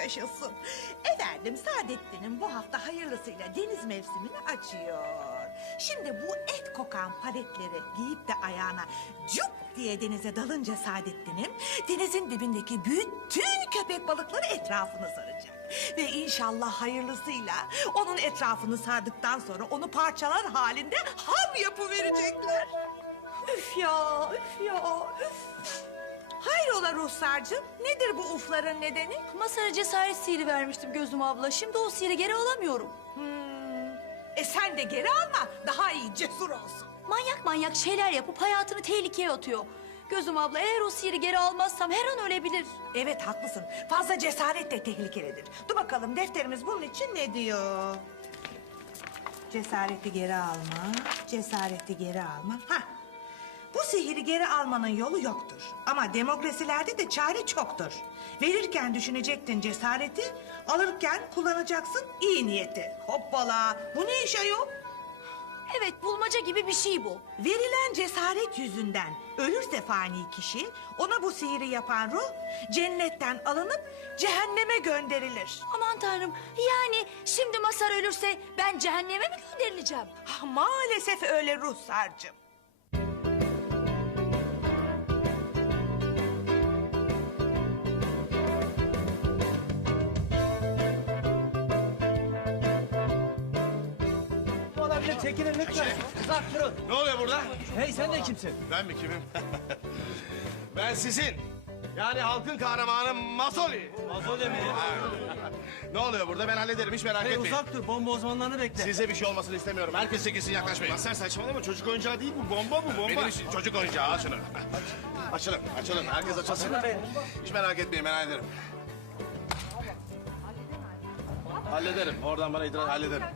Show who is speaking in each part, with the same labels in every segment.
Speaker 1: yaşasın. Efendim Saadettin'in bu hafta hayırlısıyla deniz mevsimini açıyor. Şimdi bu et kokan paletleri giyip de ayağına cup diye denize dalınca Saadettin'im... denizin dibindeki bütün köpek balıkları etrafını saracak. Ve inşallah hayırlısıyla onun etrafını sardıktan sonra onu parçalar halinde ham yapıverecekler. Üf ya, üf ya, üf. Hayrola Ruhsar'cığım, nedir bu ufların nedeni?
Speaker 2: Masara cesaret sihiri vermiştim Gözüm abla. Şimdi o sihiri geri alamıyorum.
Speaker 1: Sen de geri alma, daha iyi cesur olsun.
Speaker 2: Manyak manyak şeyler yapıp hayatını tehlikeye atıyor. Gözüm abla eğer o sihiri geri almazsam her an ölebilir.
Speaker 1: Evet haklısın, fazla cesaret de tehlikelidir. Dur bakalım defterimiz bunun için ne diyor? Cesareti geri alma, cesareti geri alma. Hah. Bu sihiri geri almanın yolu yoktur. Ama demokrasilerde de çare çoktur. Verirken düşünecektin cesareti, alırken kullanacaksın iyi niyeti. Hoppala, bu ne iş ayol?
Speaker 2: Evet bulmaca gibi bir şey bu.
Speaker 1: Verilen cesaret yüzünden ölürse fani kişi, ona bu sihiri yapan ruh cennetten alınıp cehenneme gönderilir.
Speaker 2: Aman tanrım yani şimdi Masar ölürse ben cehenneme mi gönderileceğim?
Speaker 1: Maalesef öyle Ruhsar'cığım.
Speaker 3: Olabilir, çekilin lütfen. Uzak durun.
Speaker 4: Ne oluyor burada?
Speaker 3: Hey sen de kimsin?
Speaker 4: Ben mi kimim? Ben sizin. Yani halkın kahramanı Masoli.
Speaker 3: Mazole mi?
Speaker 4: Ne oluyor burada? Ben hallederim. Hiç merak
Speaker 3: Hey
Speaker 4: etmeyin.
Speaker 3: uzak dur, bomba uzmanlarını bekle.
Speaker 4: Size bir şey olmasını istemiyorum. Herkes çekilsin, yaklaşmayın.
Speaker 5: Sen saçmalama, çocuk oyuncağı değil bu, bomba bu, bomba.
Speaker 4: Benim için çocuk oyuncağı. Al şunu. Açılın, açılın. Herkes açılsın. Hiç merak etmeyin, ben hallederim. Hallederim. Oradan bana itiraz hallederim.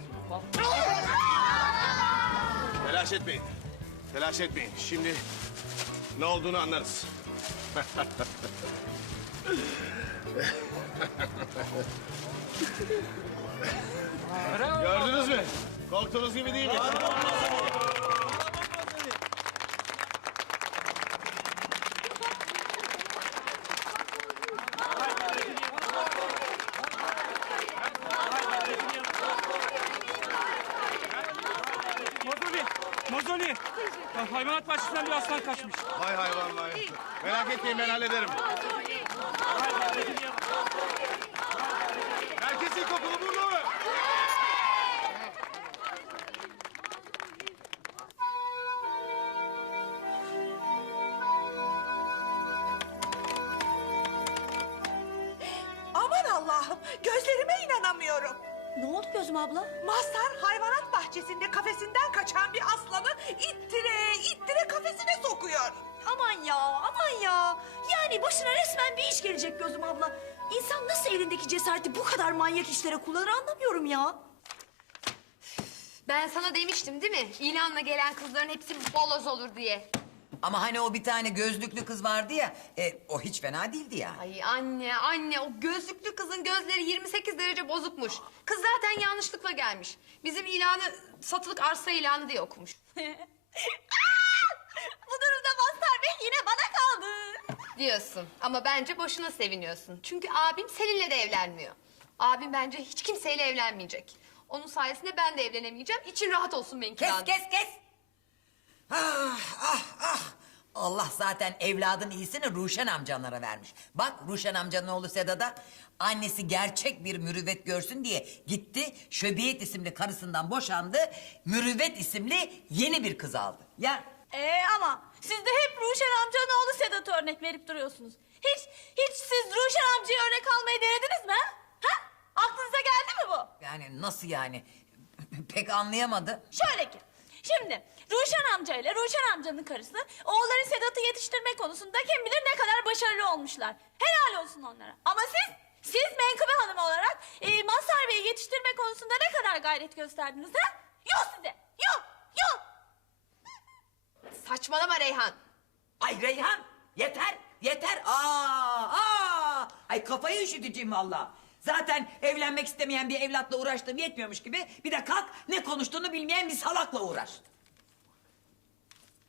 Speaker 4: Telaş etmeyin. Telaş etmeyin. Şimdi ne olduğunu anlarız. Gördünüz mü? Korktuğunuz gibi değil mi?
Speaker 6: Mazoli! Ya hayvanat bahçesinden bir aslan kaçmış.
Speaker 4: Vay hayvan vay. Merak etmeyin ben hallederim. Herkesin kokulu burnu.
Speaker 1: Aman Allah'ım, gözlerime inanamıyorum.
Speaker 2: Ne oldu Gözüm abla?
Speaker 1: Mazhar hayvanat bahçesinde kafesinden kaçan bir aslanı ittire kafesine sokuyor.
Speaker 2: Aman ya aman ya. Yani başına resmen bir iş gelecek Gözüm abla. İnsan nasıl elindeki cesareti bu kadar manyak işlere kullanır anlamıyorum ya.
Speaker 7: Ben sana demiştim değil mi? İlanla gelen kızların hepsi boloz olur diye.
Speaker 8: Ama hani o bir tane gözlüklü kız vardı ya, o hiç fena değildi ya.
Speaker 7: Ay anne o gözlüklü kızın gözleri 28 derece bozukmuş. Kız zaten yanlışlıkla gelmiş. Bizim ilanı satılık arsa ilanı diye okumuş.
Speaker 2: Bu durumda Mazhar Bey yine bana kaldı.
Speaker 7: Diyorsun ama bence boşuna seviniyorsun. Çünkü abim seninle de evlenmiyor. Abim bence hiç kimseyle evlenmeyecek. Onun sayesinde ben de evlenemeyeceğim. İçin rahat olsun Menkıbe Hanım.
Speaker 8: Kes. Ah. Allah zaten evladın iyisini Ruşen amcanlara vermiş. Bak Ruşen amcanın oğlu Sedat'a annesi gerçek bir mürüvvet görsün diye gitti. Şöbiyet isimli karısından boşandı. Mürüvvet isimli yeni bir kız aldı. Ya
Speaker 2: Ama siz de hep Ruşen amcanın oğlu Sedat'ı örnek verip duruyorsunuz. Hiç siz Ruşen amcayı örnek almayı denediniz mi? Ha? Aklınıza geldi mi bu?
Speaker 8: yani nasıl yani? Pek anlayamadı.
Speaker 2: Şöyle ki, şimdi Ruşen amca ile Ruşen amcanın karısı oğulları Sedat'ı yetiştirme konusunda kim bilir ne kadar başarılı olmuşlar. Helal olsun onlara. Ama siz Menkıbe Hanım olarak Mazhar Bey'i yetiştirme konusunda ne kadar gayret gösterdiniz ha? Yok size, yok.
Speaker 7: Saçmalama Reyhan.
Speaker 8: Ay Reyhan yeter. Ay kafayı üşüteceğim valla. Zaten evlenmek istemeyen bir evlatla uğraştığım yetmiyormuş gibi bir de kalk ne konuştuğunu bilmeyen bir salakla uğraş.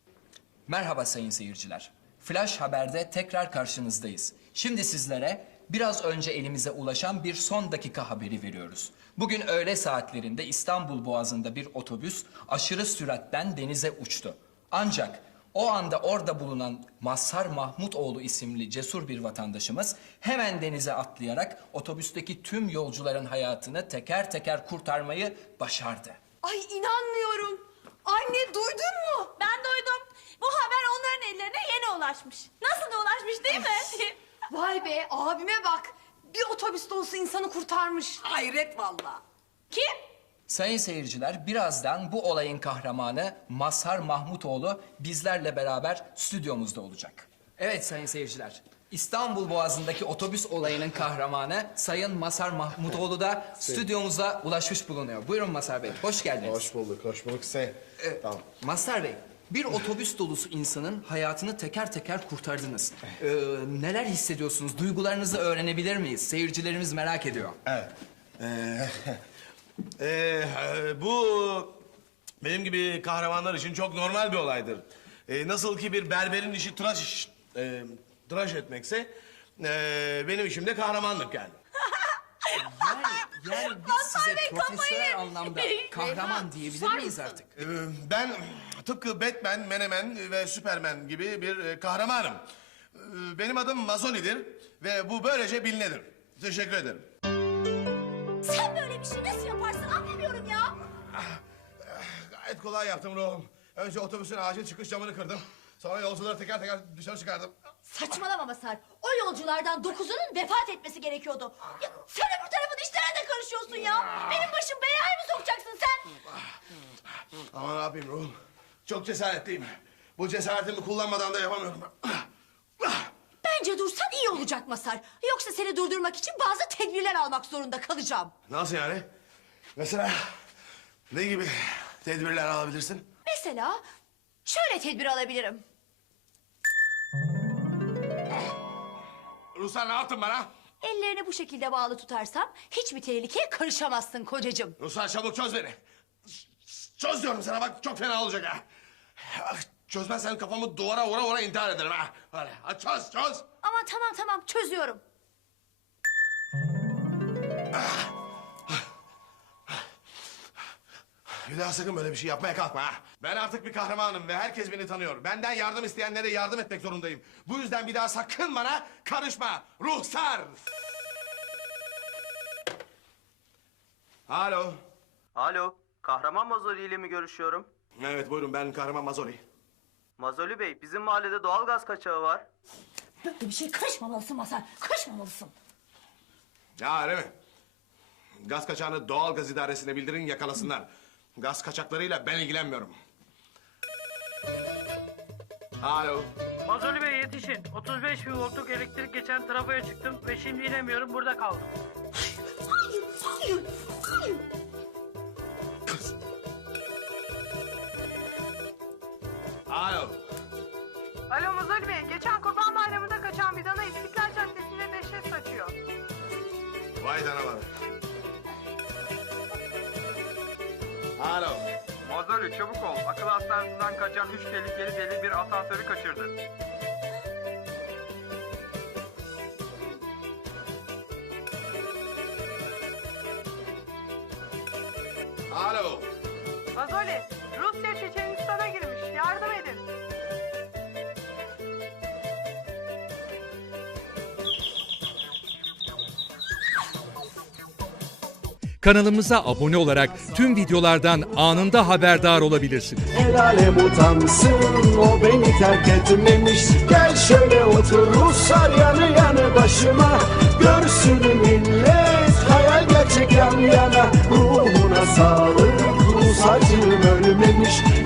Speaker 9: Merhaba sayın seyirciler. Flash Haber'de tekrar karşınızdayız. Şimdi sizlere Biraz önce elimize ulaşan bir son dakika haberi veriyoruz. Bugün öğle saatlerinde İstanbul Boğazı'nda bir otobüs aşırı süratten denize uçtu. Ancak o anda orada bulunan Mazhar Mahmutoğlu isimli cesur bir vatandaşımız hemen denize atlayarak otobüsteki tüm yolcuların hayatını teker teker kurtarmayı başardı.
Speaker 7: Ay inanmıyorum. Anne duydun mu?
Speaker 2: Ben duydum. Bu haber onların ellerine yeni ulaşmış. Nasıl da ulaşmış değil mi?
Speaker 7: Vay be abime bak. Bir otobüs dolusu insanı kurtarmış.
Speaker 8: Hayret vallahi.
Speaker 2: Kim?
Speaker 9: Sayın seyirciler, birazdan bu olayın kahramanı Mazhar Mahmutoğlu bizlerle beraber stüdyomuzda olacak. Evet sayın seyirciler, İstanbul Boğazı'ndaki otobüs olayının kahramanı Sayın Mazhar Mahmutoğlu da stüdyomuza ulaşmış bulunuyor. Buyurun Mazhar Bey, hoş geldiniz.
Speaker 4: Hoş bulduk sen. Tamam.
Speaker 9: Mazhar Bey, bir otobüs dolusu insanın hayatını teker teker kurtardınız. Neler hissediyorsunuz? Duygularınızı öğrenebilir miyiz? Seyircilerimiz merak ediyor.
Speaker 4: Evet. Bu benim gibi kahramanlar için çok normal bir olaydır. Nasıl ki bir berberin işi tıraş etmekse... benim işim de kahramanlık yani.
Speaker 9: Yani biz size profesyonel anlamda kahraman diyebilir miyiz artık?
Speaker 4: Ben tıpkı Batman, Menemen ve Superman gibi bir kahramanım. Benim adım Mazoli'dir ve bu böylece bilinedir. Teşekkür ederim.
Speaker 2: Sen böyle bir şey nasıl yaparsın anlamıyorum ya.
Speaker 4: Gayet kolay yaptım ruhum. Önce otobüsün acil çıkış camını kırdım. Sonra yolcuları teker teker dışarı çıkardım.
Speaker 2: Saçmalama Mazhar. O yolculardan 9'unun vefat etmesi gerekiyordu. Ya, sen öbür tarafın işlerine de karışıyorsun ya. Benim başım belaya mı sokacaksın sen?
Speaker 4: Ama ne yapayım ruhum? Çok cesaretliyim. Bu cesaretimi kullanmadan da yapamıyorum.
Speaker 2: Bence dursan iyi olacak Mazhar. Yoksa seni durdurmak için bazı tedbirler almak zorunda kalacağım.
Speaker 4: Nasıl yani? Mesela ne gibi tedbirler alabilirsin?
Speaker 2: Mesela şöyle tedbir alabilirim.
Speaker 4: Ruslar ne yaptın bana?
Speaker 2: Ellerini bu şekilde bağlı tutarsam hiçbir tehlikeye karışamazsın kocacığım.
Speaker 4: Ruslar çabuk çöz beni. Çöz diyorum sana bak çok fena olacak ha. Çözmezsen kafamı duvara vura intihar ederim ha. Öyle. Ha, çöz.
Speaker 2: Aman tamam çözüyorum.
Speaker 4: Bir daha sakın böyle bir şey yapmaya kalkma ha. Ben artık bir kahramanım ve herkes beni tanıyor. Benden yardım isteyenlere yardım etmek zorundayım. Bu yüzden bir daha sakın bana karışma. Ruhsar! Alo.
Speaker 3: Alo, kahraman Mazoli ile mi görüşüyorum?
Speaker 4: Evet buyurun ben kahraman Mazoli.
Speaker 3: Mazoli Bey, bizim mahallede doğalgaz kaçağı var.
Speaker 2: Böyle bir şey karışmamalısın Mazhar. Karışmamalısın.
Speaker 4: Ya öyle mi? Gaz kaçağını doğal gaz idaresine bildirin yakalasınlar. Gaz kaçaklarıyla ben ilgilenmiyorum. Alo.
Speaker 6: Mazoli Bey yetişin. 35 bin voltluk elektrik geçen trafoya çıktım ve şimdi inemiyorum, burada kaldım.
Speaker 2: Hayır.
Speaker 4: Alo.
Speaker 7: Alo Mazoli Bey, geçen Kurban Bayramı'nda kaçan bir dana İstiklal Caddesi'nde dehşet saçıyor.
Speaker 4: Vay danavar. Alo.
Speaker 10: Mazoli çabuk ol. Akıl hastanesinden kaçan 3 tehlikeli deli bir asansörü kaçırdı.
Speaker 4: Alo.
Speaker 7: Mazoli, Rusya Çeçenistan'a girmiş. Yardım edin.
Speaker 11: Kanalımıza abone olarak tüm videolardan anında haberdar olabilirsiniz.
Speaker 12: El alem utansın, o beni terk etmemiş. Gel şöyle otur Ruslar yanı yanı başıma. Görsün millet hayal gerçek yan yana. Ruhuna sağlık, Rus acım ölmemiş.